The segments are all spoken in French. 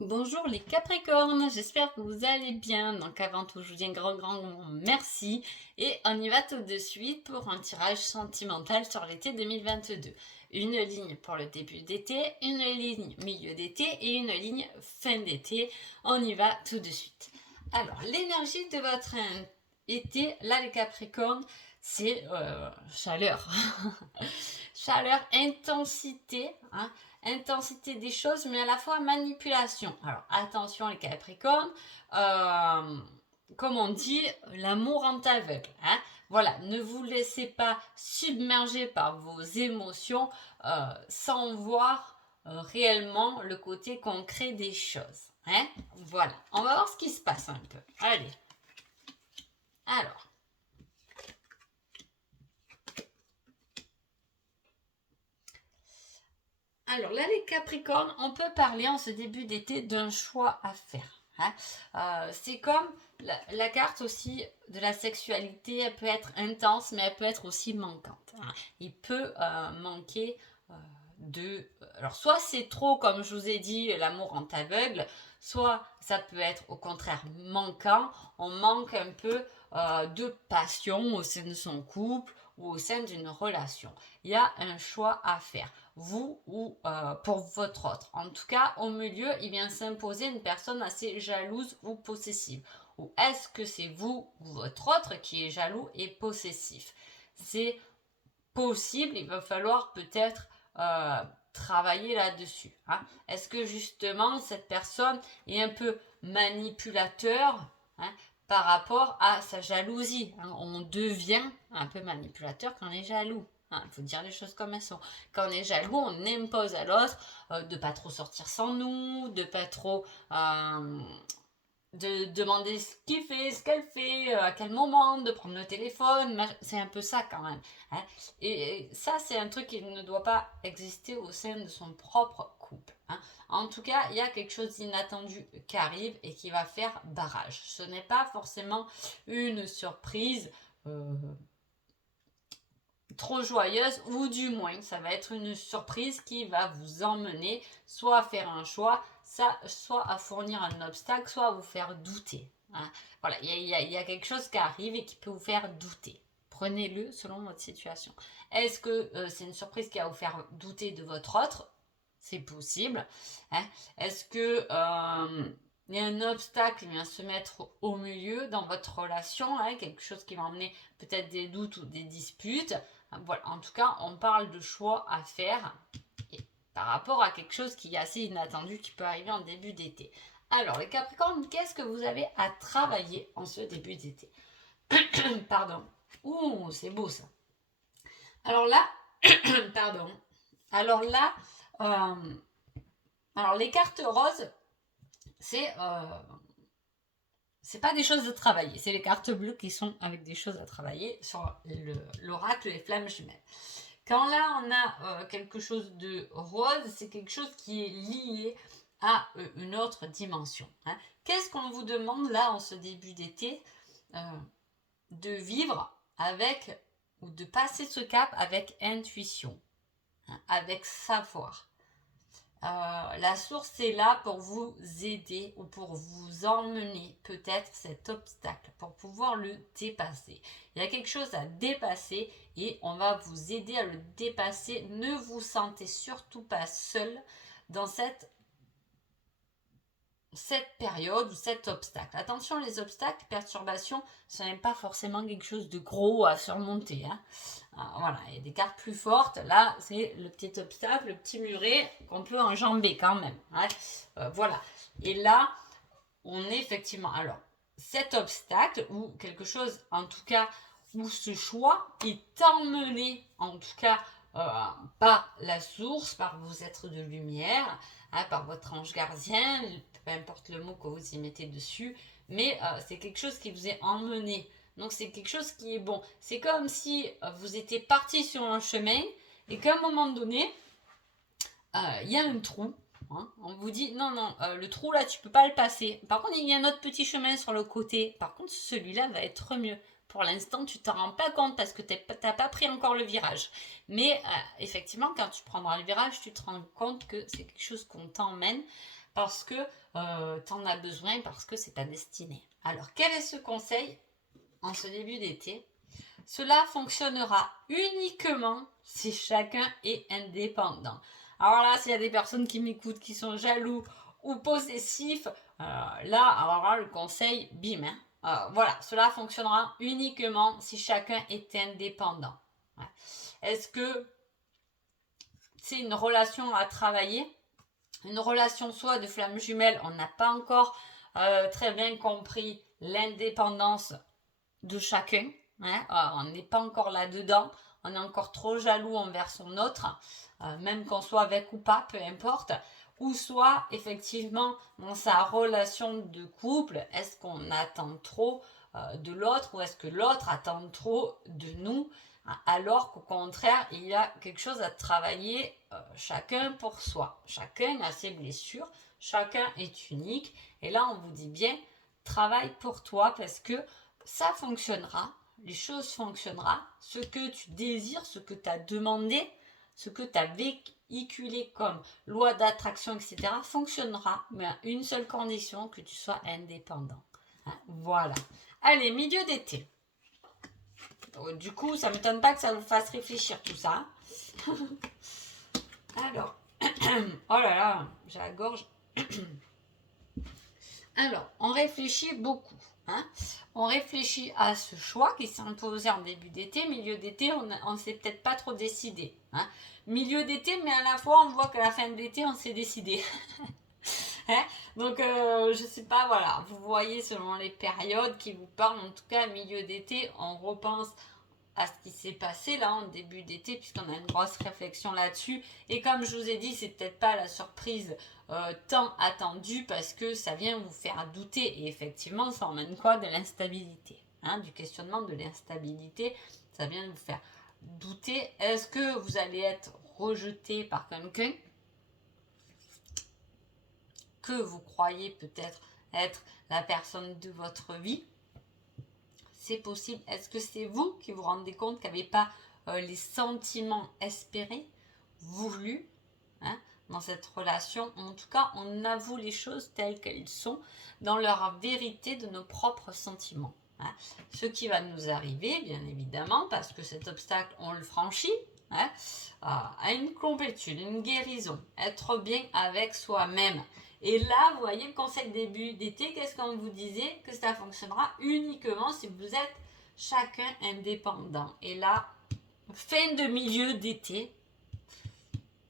Bonjour les Capricornes, j'espère que vous allez bien. Donc avant tout, je vous dis un grand merci et on y va tout de suite pour un tirage sentimental sur l'été 2022. Une ligne pour le début d'été, une ligne milieu d'été et une ligne fin d'été. On y va tout de suite. Alors l'énergie de votre été, là les Capricornes, c'est chaleur. Chaleur, intensité, hein, intensité des choses, mais à la fois manipulation. Alors attention les Capricornes, comme on dit, l'amour en aveugle. Hein. Voilà, ne vous laissez pas submerger par vos émotions sans voir réellement le côté concret des choses. Hein. Voilà, on va voir ce qui se passe un peu. Allez. Alors. Alors là, les Capricornes, on peut parler en ce début d'été d'un choix à faire. Hein. C'est comme la carte aussi de la sexualité, elle peut être intense, mais elle peut être aussi manquante. Hein. Il peut manquer de... Alors soit c'est trop, comme je vous ai dit, l'amour en aveugle, soit ça peut être au contraire manquant, on manque un peu de passion au sein de son couple ou au sein d'une relation. Il y a un choix à faire, vous ou pour votre autre. En tout cas, au milieu, il vient s'imposer une personne assez jalouse ou possessive. Ou est-ce que c'est vous ou votre autre qui est jaloux et possessif? C'est possible, il va falloir peut-être travailler là-dessus. Hein. Est-ce que justement cette personne est un peu manipulateur, hein, par rapport à sa jalousie? Hein. On devient un peu manipulateur quand on est jaloux. Il faut dire les choses comme elles sont. Quand on est jaloux, on impose à l'autre de pas trop sortir sans nous, de pas trop de demander ce qu'il fait, ce qu'elle fait, à quel moment, de prendre le téléphone, c'est un peu ça quand même. Hein. Et ça, c'est un truc qui ne doit pas exister au sein de son propre couple. Hein. En tout cas, il y a quelque chose d'inattendu qui arrive et qui va faire barrage. Ce n'est pas forcément une surprise trop joyeuse, ou du moins ça va être une surprise qui va vous emmener soit à faire un choix, soit à fournir un obstacle, soit à vous faire douter. Hein. Voilà, il y a quelque chose qui arrive et qui peut vous faire douter. Prenez-le selon votre situation. Est-ce que c'est une surprise qui va vous faire douter de votre autre? C'est possible. Hein. Est-ce que il y a un obstacle qui vient se mettre au milieu dans votre relation, hein, quelque chose qui va emmener peut-être des doutes ou des disputes? Voilà, en tout cas, on parle de choix à faire et par rapport à quelque chose qui est assez inattendu qui peut arriver en début d'été. Alors, les Capricornes, qu'est-ce que vous avez à travailler en ce début d'été? Pardon. Ouh, c'est beau ça. Alors là, pardon. Alors là, alors les cartes roses, c'est pas des choses à travailler, c'est les cartes bleues qui sont avec des choses à travailler sur l'oracle et les flammes jumelles. Quand là on a quelque chose de rose, c'est quelque chose qui est lié à une autre dimension. Hein. Qu'est-ce qu'on vous demande là en ce début d'été de vivre avec ou de passer ce cap avec intuition, hein, avec savoir. La source est là pour vous aider ou pour vous emmener peut-être cet obstacle, pour pouvoir le dépasser. Il y a quelque chose à dépasser et on va vous aider à le dépasser. Ne vous sentez surtout pas seul dans cette période ou cet obstacle. Attention, les obstacles, perturbations, ce n'est pas forcément quelque chose de gros à surmonter. Hein. Voilà, il y a des cartes plus fortes. Là, c'est le petit obstacle, le petit muret qu'on peut enjamber quand même. Hein. Voilà. Et là, on est effectivement... Alors, cet obstacle ou quelque chose, en tout cas, où ce choix est emmené, en tout cas, par la source, par vos êtres de lumière, hein, par votre ange gardien, peu importe le mot que vous y mettez dessus, mais c'est quelque chose qui vous est emmené. Donc c'est quelque chose qui est bon. C'est comme si vous étiez parti sur un chemin et qu'à un moment donné, il y a un trou. Hein, on vous dit non, non, le trou là, tu peux pas le passer. Par contre, il y a un autre petit chemin sur le côté. Par contre, celui-là va être mieux. Pour l'instant, tu t'en rends pas compte parce que tu n'as pas pris encore le virage. Mais effectivement, quand tu prendras le virage, tu te rends compte que c'est quelque chose qu'on t'emmène parce que tu en as besoin, parce que c'est ta destinée. Alors, quel est ce conseil en ce début d'été? Cela fonctionnera uniquement si chacun est indépendant. Alors là, s'il y a des personnes qui m'écoutent, qui sont jaloux ou possessifs, alors là, le conseil, bim. Voilà, cela fonctionnera uniquement si chacun est indépendant. Ouais. Est-ce que c'est une relation à travailler? Une relation soit de flamme jumelle, on n'a pas encore très bien compris l'indépendance de chacun. Hein, on n'est pas encore là-dedans. On est encore trop jaloux envers son autre, même qu'on soit avec ou pas, peu importe. Ou soit, effectivement, dans sa relation de couple, est-ce qu'on attend trop de l'autre ou est-ce que l'autre attend trop de nous, alors qu'au contraire, il y a quelque chose à travailler chacun pour soi. Chacun a ses blessures, chacun est unique. Et là, on vous dit bien, travaille pour toi parce que ça fonctionnera, les choses fonctionneront, ce que tu désires, ce que tu as demandé, ce que tu as véhiculé comme loi d'attraction, etc., fonctionnera, mais à une seule condition, que tu sois indépendant. Hein, voilà. Allez, milieu d'été. Du coup, ça ne m'étonne pas que ça vous fasse réfléchir tout ça. Alors, oh là là, j'ai la gorge. Alors, on réfléchit beaucoup. Hein. On réfléchit à ce choix qui s'est imposé en début d'été. Milieu d'été, on ne s'est peut-être pas trop décidé. Hein. Milieu d'été, mais à la fois, on voit qu'à la fin de l'été, on s'est décidé. Hein. Donc, je sais pas, voilà. Vous voyez selon les périodes qui vous parlent. En tout cas, milieu d'été, on repense à ce qui s'est passé là en début d'été, puisqu'on a une grosse réflexion là-dessus. Et comme je vous ai dit, c'est peut-être pas la surprise tant attendue, parce que ça vient vous faire douter. Et effectivement, ça emmène quoi? De l'instabilité. Hein, du questionnement, de l'instabilité. Ça vient vous faire douter. Est-ce que vous allez être rejeté par quelqu'un que vous croyez peut-être être la personne de votre vie? C'est possible. Est-ce que c'est vous qui vous rendez compte qu'il n'y avait pas les sentiments espérés, voulus, hein, dans cette relation? En tout cas, on avoue les choses telles qu'elles sont, dans leur vérité de nos propres sentiments. Hein. Ce qui va nous arriver, bien évidemment, parce que cet obstacle, on le franchit, hein, à une complétude, une guérison, être bien avec soi-même. Et là, vous voyez, le conseil début d'été, qu'est-ce qu'on vous disait? Que ça fonctionnera uniquement si vous êtes chacun indépendant. Et là, fin de milieu d'été,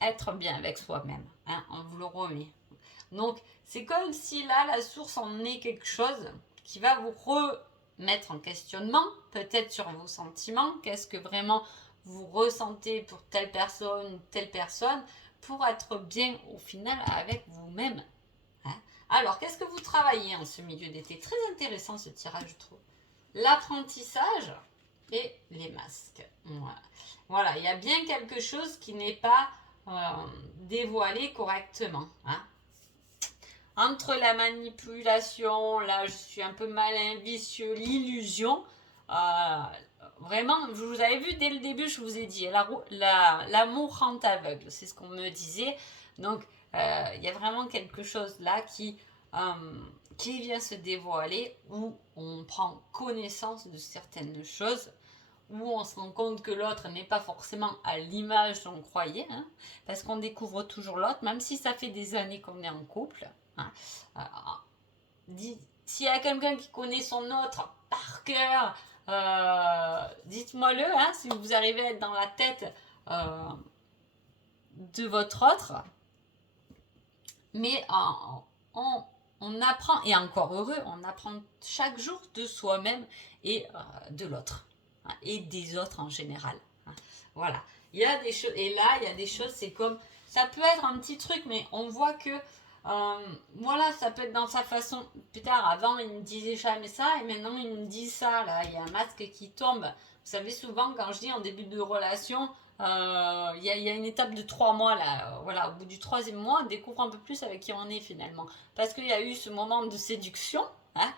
être bien avec soi-même. Hein, on vous le remet. Donc, c'est comme si là, la source en est quelque chose qui va vous remettre en questionnement, peut-être sur vos sentiments. Qu'est-ce que vraiment vous ressentez pour telle personne, pour être bien au final avec vous-même. Hein. Alors, qu'est-ce que vous travaillez en ce milieu d'été? Très intéressant ce tirage, je trouve. L'apprentissage et les masques. Voilà, il y a bien quelque chose qui n'est pas dévoilé correctement. Hein. Entre la manipulation, là je suis un peu malin, vicieux, l'illusion, vraiment, vous avez vu dès le début, je vous ai dit, l'amour rend aveugle, c'est ce qu'on me disait. Donc, il y a vraiment quelque chose là qui vient se dévoiler, où on prend connaissance de certaines choses, où on se rend compte que l'autre n'est pas forcément à l'image dont on croyait, hein, parce qu'on découvre toujours l'autre, même si ça fait des années qu'on est en couple. Hein. S'il y a quelqu'un qui connaît son autre par cœur, dites-moi-le, hein, si vous arrivez à être dans la tête de votre autre. Mais on apprend, et encore heureux, on apprend chaque jour de soi-même et de l'autre, hein, et des autres en général. Hein. Voilà. Il y a des choses, et là, il y a des choses, c'est comme, ça peut être un petit truc, mais on voit que, voilà, ça peut être dans sa façon. Plus tard, avant, il me disait jamais ça, et maintenant, il me dit ça, là, il y a un masque qui tombe. Vous savez, souvent, quand je dis en début de relation, il y a une étape de 3 mois là, voilà, au bout du 3e mois, on découvre un peu plus avec qui on est finalement, parce qu'il y a eu ce moment de séduction, hein,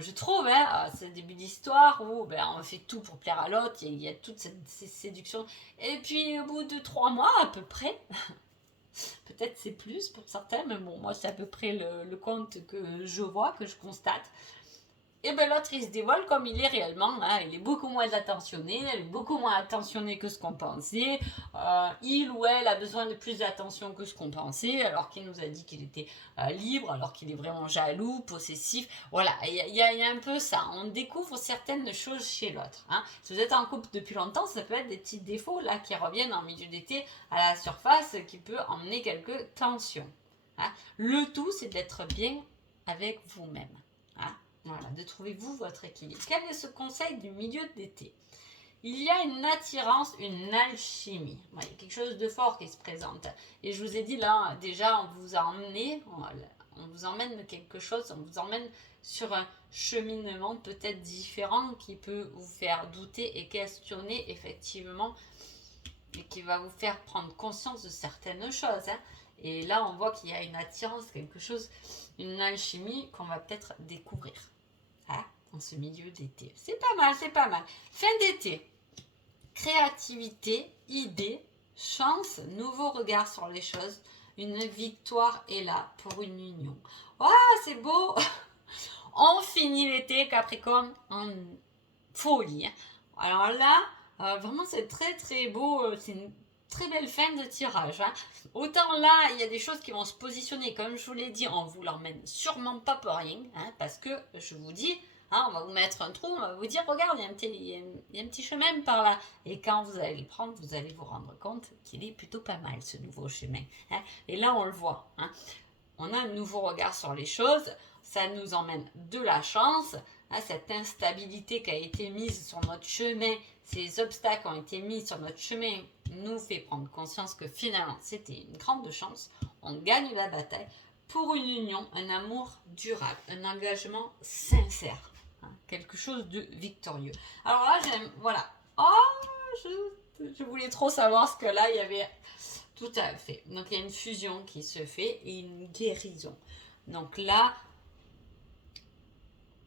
je trouve, hein, c'est le début d'histoire où on fait tout pour plaire à l'autre, il y a toute cette séduction, et puis au bout de 3 mois à peu près, Peut-être c'est plus pour certains, mais bon, moi c'est à peu près le compte que je vois, que je constate. Et ben l'autre il se dévoile comme il est réellement, hein. Il est beaucoup moins attentionné, elle est beaucoup moins attentionnée que ce qu'on pensait, il ou elle a besoin de plus d'attention que ce qu'on pensait, alors qu'il nous a dit qu'il était libre, alors qu'il est vraiment jaloux, possessif, voilà, il y a un peu ça, on découvre certaines choses chez l'autre, hein. Si vous êtes en couple depuis longtemps, ça peut être des petits défauts là qui reviennent en milieu d'été à la surface, qui peut emmener quelques tensions, hein. Le tout c'est d'être bien avec vous-même, hein. Voilà, de trouver vous votre équilibre. Quel est ce conseil du milieu d'été? Il y a une attirance, une alchimie. Il y a quelque chose de fort qui se présente. Et je vous ai dit là, déjà, on vous a emmené, on vous emmène quelque chose, on vous emmène sur un cheminement peut-être différent qui peut vous faire douter et questionner effectivement et qui va vous faire prendre conscience de certaines choses, hein. Et là, on voit qu'il y a une attirance, quelque chose, une alchimie qu'on va peut-être découvrir, hein, dans ce milieu d'été. C'est pas mal, c'est pas mal. Fin d'été. Créativité, idées, chance, nouveau regard sur les choses. Une victoire est là pour une union. Oh, c'est beau. On finit l'été, Capricorne, en folie, hein. Alors là, vraiment, c'est très très beau. C'est une très belle fin de tirage, hein. Autant là, il y a des choses qui vont se positionner, comme je vous l'ai dit, on vous l'emmène sûrement pas pour rien, hein, parce que je vous dis, hein, on va vous mettre un trou, on va vous dire, regarde, il y a un petit chemin par là. Et quand vous allez le prendre, vous allez vous rendre compte qu'il est plutôt pas mal, ce nouveau chemin, hein. Et là, on le voit, hein. On a un nouveau regard sur les choses, ça nous emmène de la chance, hein, cette instabilité qui a été mise sur notre chemin, ces obstacles qui ont été mis sur notre chemin nous fait prendre conscience que finalement c'était une grande chance, on gagne la bataille pour une union, un amour durable, un engagement sincère, hein, quelque chose de victorieux. Alors là j'aime, voilà, oh, je voulais trop savoir ce que là il y avait. Tout à fait. Donc il y a une fusion qui se fait et une guérison. Donc là,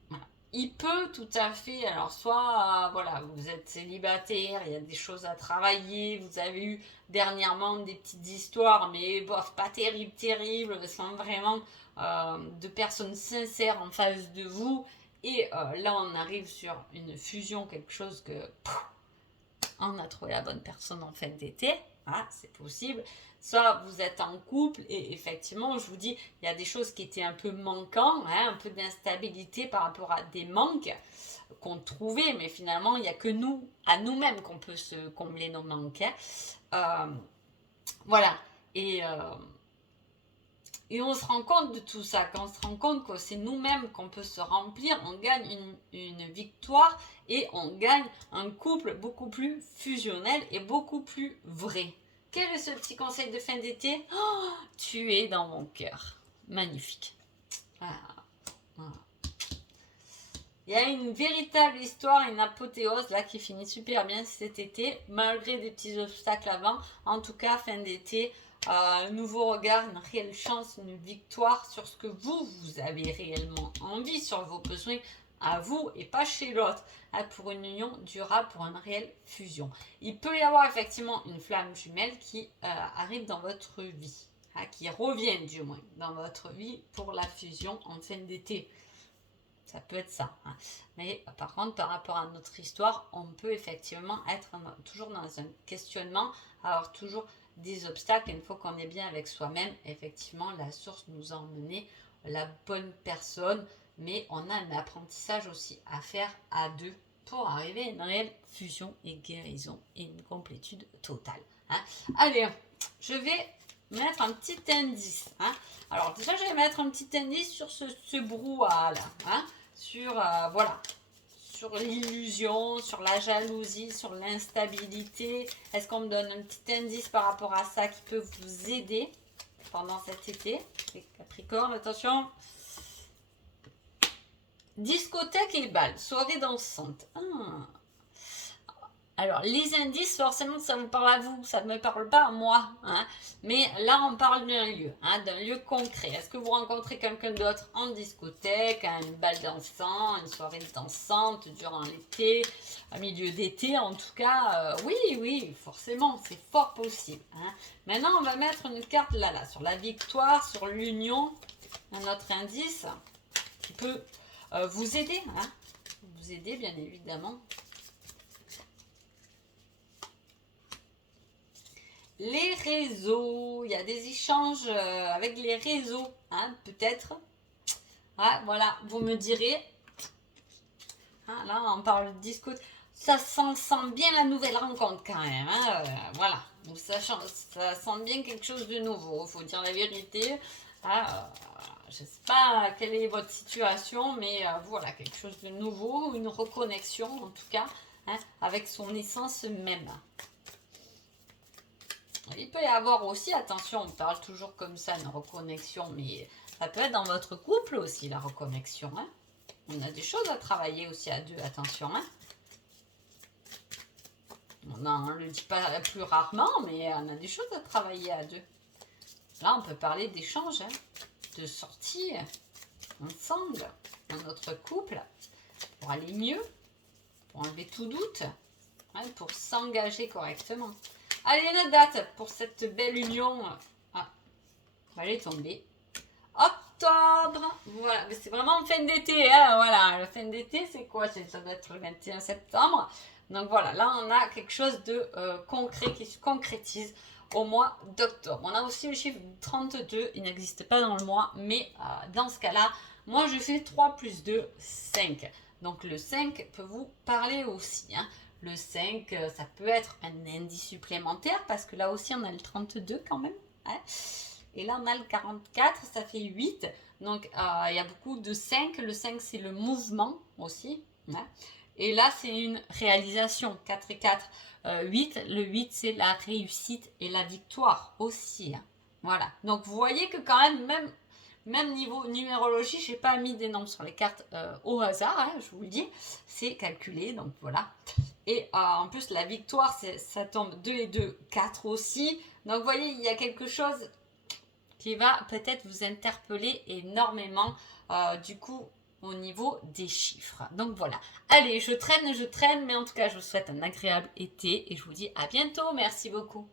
voilà. Il peut tout à fait, alors soit, voilà, vous êtes célibataire, il y a des choses à travailler, vous avez eu dernièrement des petites histoires, mais bof, pas terrible, terrible, sans vraiment de personnes sincères en face de vous. Et là, on arrive sur une fusion, quelque chose que on a trouvé la bonne personne en fin d'été. Ah, c'est possible. Soit vous êtes en couple et effectivement, je vous dis, il y a des choses qui étaient un peu manquantes, hein, un peu d'instabilité par rapport à des manques qu'on trouvait, mais finalement, il n'y a que nous, à nous-mêmes, qu'on peut se combler nos manques, hein. Voilà. Et on se rend compte de tout ça. Quand on se rend compte que c'est nous-mêmes qu'on peut se remplir, on gagne une victoire et on gagne un couple beaucoup plus fusionnel et beaucoup plus vrai. Quel est ce petit conseil de fin d'été? Oh, tu es dans mon cœur. Magnifique. Voilà. Voilà. Il y a une véritable histoire, une apothéose là qui finit super bien cet été, malgré des petits obstacles avant. En tout cas, fin d'été, un nouveau regard, une réelle chance, une victoire sur ce que vous avez réellement envie, sur vos besoins à vous et pas chez l'autre, hein, pour une union durable, pour une réelle fusion. Il peut y avoir effectivement une flamme jumelle qui arrive dans votre vie, hein, qui revient du moins dans votre vie pour la fusion en fin d'été. Ça peut être ça, hein. Mais par contre, par rapport à notre histoire, on peut effectivement être toujours dans un questionnement, avoir toujours des obstacles. Une fois qu'on est bien avec soi-même, effectivement, la source nous a emmené la bonne personne. Mais on a un apprentissage aussi à faire à deux pour arriver à une réelle fusion et guérison et une complétude totale, hein. Allez, je vais mettre un petit indice, hein. Alors déjà, je vais mettre un petit indice sur ce brouhaha là, hein, sur voilà, sur l'illusion, sur la jalousie, sur l'instabilité. Est-ce qu'on me donne un petit indice par rapport à ça qui peut vous aider pendant cet été? Capricorne, attention. Discothèque et bal, soirée dansante. Ah. Alors, les indices, forcément, ça vous parle à vous, ça ne me parle pas à moi. Hein. Mais là, on parle d'un lieu concret. Est-ce que vous rencontrez quelqu'un d'autre en discothèque, à une balle dansant, une soirée dansante durant l'été, à milieu d'été en tout cas oui, oui, forcément, c'est fort possible. Hein. Maintenant, on va mettre une carte là, sur la victoire, sur l'union, un autre indice qui peut vous aider. Hein. Vous aider, bien évidemment. Les réseaux, il y a des échanges avec les réseaux, hein, peut-être. Ouais, voilà, vous me direz. Hein, là, on parle de disco. Ça sent bien la nouvelle rencontre quand même. Hein, voilà, donc ça sent bien quelque chose de nouveau, il faut dire la vérité. Hein, je ne sais pas quelle est votre situation, mais voilà, quelque chose de nouveau, une reconnexion en tout cas, hein, avec son essence même. Il peut y avoir aussi, attention, on parle toujours comme ça, une reconnexion, mais ça peut être dans votre couple aussi, la reconnexion. Hein. On a des choses à travailler aussi à deux, attention. Hein. On ne le dit pas plus rarement, mais on a des choses à travailler à deux. Là, on peut parler d'échange, hein, de sortie ensemble, dans notre couple, pour aller mieux, pour enlever tout doute, hein, pour s'engager correctement. Allez, la date pour cette belle union. Ah, elle est tombée. Octobre. Voilà, mais c'est vraiment fin d'été. Hein, voilà, la fin d'été, c'est quoi? Ça doit être le 21 septembre. Donc voilà, là, on a quelque chose de concret qui se concrétise au mois d'octobre. On a aussi le chiffre 32. Il n'existe pas dans le mois, mais dans ce cas-là, moi, je fais 3 plus 2, 5. Donc le 5 peut vous parler aussi. Hein. Le 5, ça peut être un indice supplémentaire parce que là aussi, on a le 32 quand même. Hein. Et là, on a le 44, ça fait 8. Donc, il y a beaucoup de 5. Le 5, c'est le mouvement aussi. Hein. Et là, c'est une réalisation. 4 et 4, 8. Le 8, c'est la réussite et la victoire aussi. Hein. Voilà. Donc, vous voyez que quand même niveau numérologie, je n'ai pas mis des nombres sur les cartes au hasard, hein, je vous le dis. C'est calculé, donc voilà. Et en plus, la victoire, ça tombe 2 et 2, 4 aussi. Donc, vous voyez, il y a quelque chose qui va peut-être vous interpeller énormément, du coup, au niveau des chiffres. Donc, voilà. Allez, je traîne, mais en tout cas, je vous souhaite un agréable été et je vous dis à bientôt. Merci beaucoup.